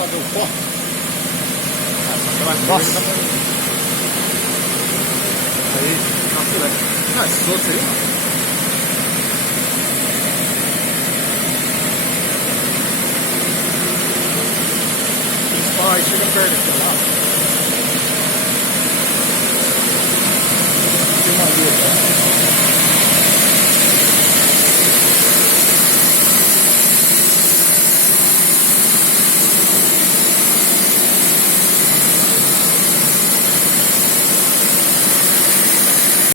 fazer o corte. Nossa. Aí, tá filé. Ah, esses outros aí, ó. Aí chega perto aqui, ó.